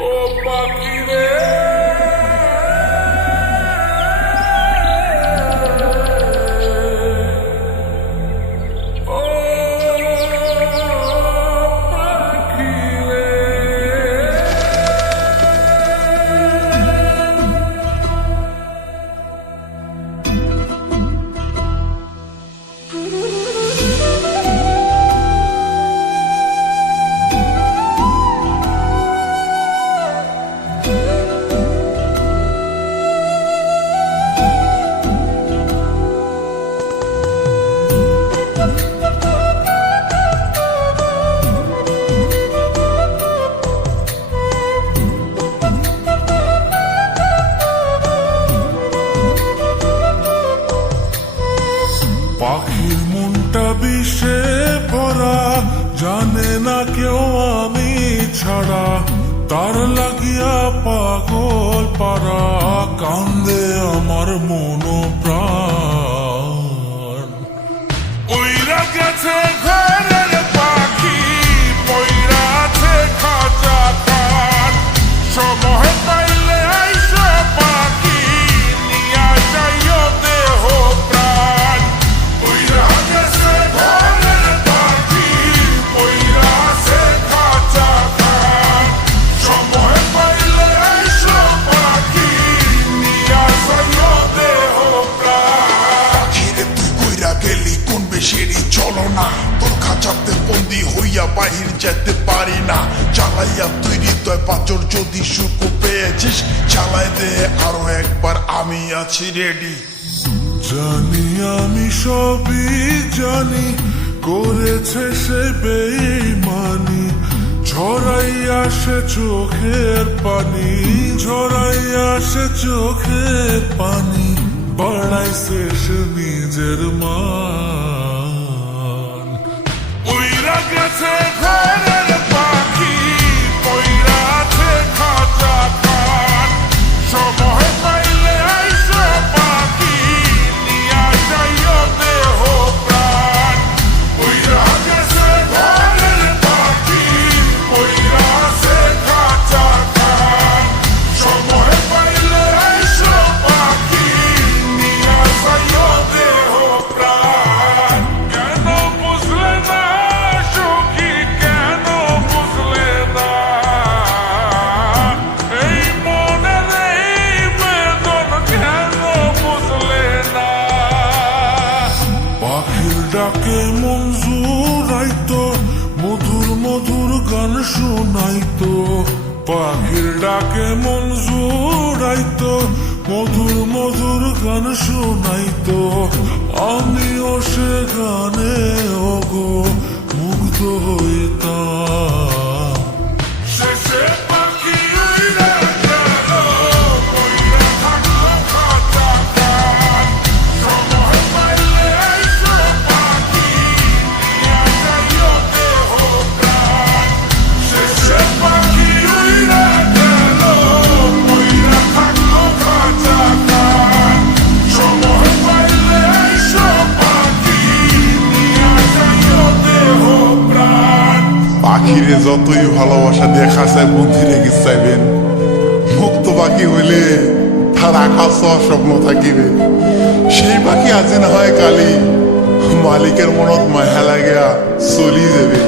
ও পাখি রে ও পাখি রে পাখির মনটা বিষে ভরা, জানে না কেউ আমি ছাড়া, তার লাগিয়া পাগল পারা, কান্দে আমার মন প্রাণ। ওইরা গেছে ঘরের পাখি, পইরা আছে খাঁচা খান, সময় পাইলে আইসা পাখি নিয়া যাইও দেহ প্রাণ। ওইরা গেছে ঘরের পাখি, পইরা আছে খাঁচা খান, সময় পাইলে আইসা পাখি নিয়া যাইও দেহ প্রাণ। পাখিরে তুই কইরা গেলি কোন বেশিরই চলো না, তোর খাঁচাতে বন্দি হইয়া বাহির যেতে পারি না। চালাইয়া তুই হৃদয় পাচর, যদি সুখ পেয়েছিস চালাই দে আরো একবার, আমি আছি রেডি। জানি আমি সবই জানি, করেছে সে বেঈমানি, ঝরাইয়া সে চোখের পানি, ঝরাইয়া সে চোখের পানি, বাড়াইছে সে নিজের মান। উইরা গেছে ঘরের পাখি, পইরা আছে খাঁচা খান, সময় পাইলে আইসা পাখি নিয়া যাইও দেহ প্রাণ। উইরা গেছে ঘরের পাখি, পইরা আছে খাঁচা খান, সময় পাইলে আইসা পাখি নিয়া যাইও দেহ প্রাণ। কেন বুঝলে না সখী, কেন বুঝলে না এই মনের এই বেদন, কেন বুঝলে না? পাখির ডাকে মন জুড়াইতো, মধুর মধুর গান শোনাইতো, পাখির ডাকে মন জুড়াইতো, মধুর মধুর গান শোনাইতো, আমিও সে গানে ওগো মুগ্ধ হইতাম। শেষে পাখি উইরা গেল, কইরা থাকলো খাঁচা খান, সময় পাইলে আইসা পাখি নিয়া যাইও দেহ প্রাণ। শেষে পাখি উইরা গেল, কইরা থাকলো খাঁচা খান, সময় পাইলে আইসা পাখি নিয়া যাইও দেহ প্রাণ। পাখিরে যতই ভালোবাসা দেখা চায় বুদ্ধি রেখে চাইবেন, মুক্ত পাখি হইলে তার আকাশ স্বপ্ন থাকিবে। সেই পাখি আজি না হয় কালি, মালিকের মনত মায়া লাগিয়া চলি যাবে।